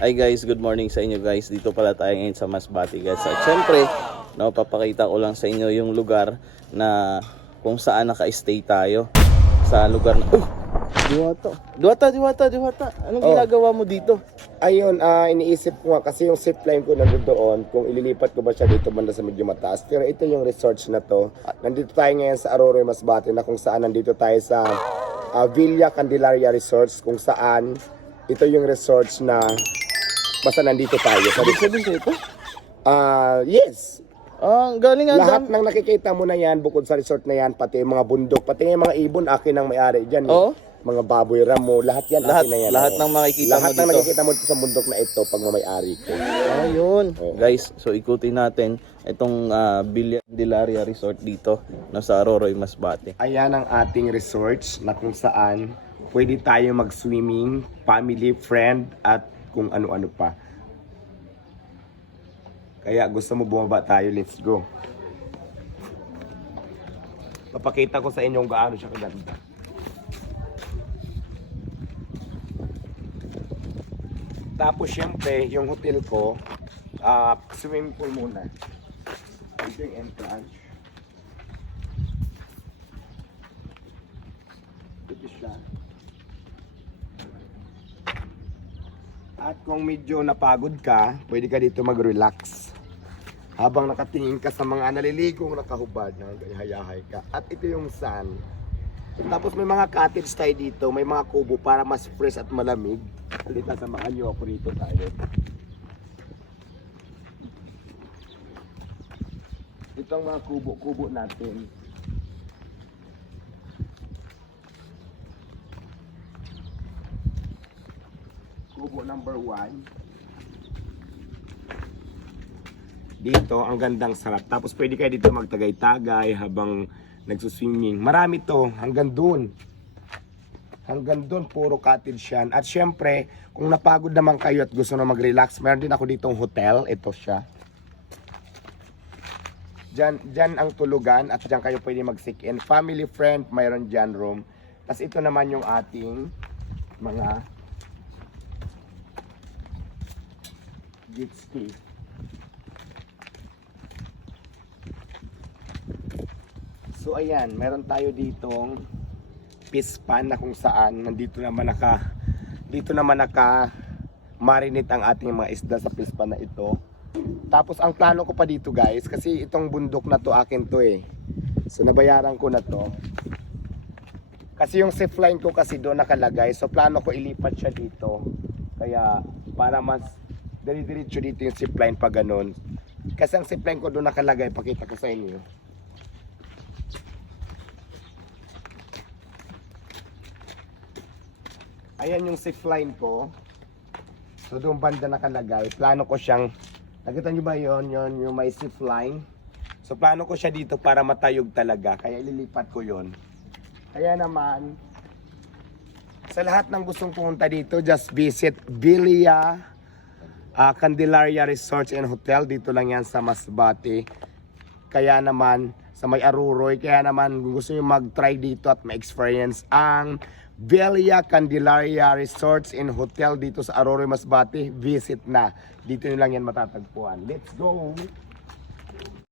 Hi guys, good morning sa inyo guys. Dito pala tayo ngayon sa Masbate guys. At syempre, papakita ko lang sa inyo yung lugar na kung saan naka-stay tayo. Sa lugar na... Diwata. Anong ginagawa mo dito? Ayun, iniisip ko nga kasi yung zipline ko nandoon kung ililipat ko ba siya dito banda sa medyo mataas. Pero ito yung resorts na to. Nandito tayo ngayon sa Aroroy, Masbate na kung saan nandito tayo sa Villa Candelaria Resorts kung saan ito yung resorts na basta nandito tayo. Sabihin sa ito? Yes. Galing nga. Lahat ng nakikita mo na yan, bukod sa resort na yan, pati yung mga bundok, pati yung mga ibon, akin ang may-ari dyan. Oo. Mga baboy ramo, lahat yan Lahat, akin na yan. lahat ng makikita lahat mo ng dito. nakikita mo sa bundok na ito, pag may-ari ko. Ayun. Oo. Guys, so ikutin natin itong Villa Candelaria Resort dito na sa Aroroy, Masbate. Ayan ang ating resorts na kung saan pwede tayo mag-swimming, family, friend, at kung ano-ano pa. Kaya gusto mo bumaba tayo, let's go. Papakita ko sa inyo kung gaano siya kaganda. Tapos syempre, yung hotel ko, swimming pool muna. Ito yung entrance. Ito siya. At kung medyo napagod ka, pwede ka dito mag-relax. Habang nakatingin ka sa mga naliligong nakahubad, hayahay ka. At ito yung sun. Tapos may mga cottage tayo dito, may mga kubo para mas fresh at malamig. Halika, samahan niyo ako rito tayo. Ito ang mga kubo-kubo natin. Kubo number 1. Dito, ang gandang sarap. Tapos pwede kayo dito magtagay-tagay habang nagsuswimming. Marami to, hanggang dun. Hanggang dun, puro cottage yan. At syempre, kung napagod naman kayo at gusto na mag-relax, meron din ako ditong hotel. Ito siya. Diyan ang tulugan at diyan kayo pwede mag-check-in. Family, friend, mayroon dyan room. Tapos ito naman yung ating mga jet ski. So ayan, meron tayo ditong pispan na kung saan dito naman naka marinate ang ating mga isda sa pispan na ito. Tapos ang plano ko pa dito guys, kasi itong bundok na to akin to eh. So nabayaran ko na to. Kasi yung zipline ko kasi doon nakalagay, so plano ko ilipat siya dito. Kaya para mas dire-diretso dito yung zipline pa ganun. Kasi ang zipline ko doon nakalagay, pakita ko sa inyo. Ayan yung zipline ko. So doon banda nakalagay. Plano ko siyang, nakita nyo ba yon yung may zipline. So plano ko siya dito para matayog talaga. Kaya ililipat ko yon. Kaya naman, sa lahat ng gustong pumunta dito, just visit Villa Candelaria Resort and Hotel. Dito lang yan sa Masbate. Kaya naman, sa may Aroroy. Kaya naman, kung gusto nyo mag-try dito at ma-experience ang Villa Candelaria Resorts and Hotel dito sa Aroroy, Masbate, visit na. Dito nyo lang yan matatagpuan. Let's go!